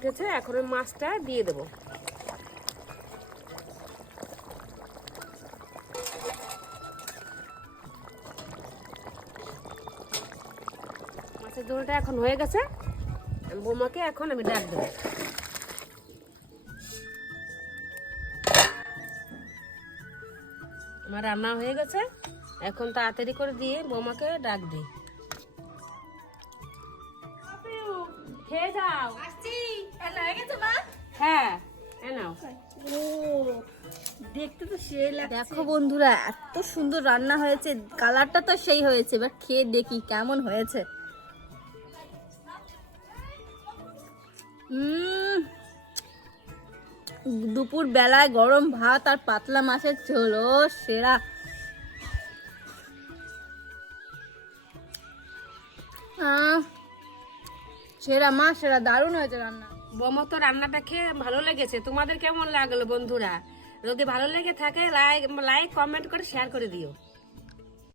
উঠেছে, এখন আমি মাছটা দিয়ে দেবো। মাছের ঝোলটা এখন হয়ে গেছে, বৌমাকে এখন আমি ডাক দেবো। আমার রান্না হয়ে গেছে, এখন তাড়াতাড়ি করে দিয়ে বৌমাকে ডাক দিই। খেয়ে যাও। হ্যাঁ, নাও। দেখতে তো সেই লাগছে। দেখো বন্ধুরা, এত সুন্দর রান্না হয়েছে, কালারটা তো সেই হয়েছে। এবার খেয়ে দেখি কেমন হয়েছে। দুপুর বেলায় গরম ভাত আর পাতলা মাছের ঝোল, ও সেরা। সেরা মা, সেরা, দারুণ হয়েছে রান্না। বৌমা তো রান্নাটা খেয়ে ভালো লেগেছে। তোমাদের কেমন লাগলো বন্ধুরা? যদি ভালো লেগে থাকে লাইক কমেন্ট করে শেয়ার করে দিও।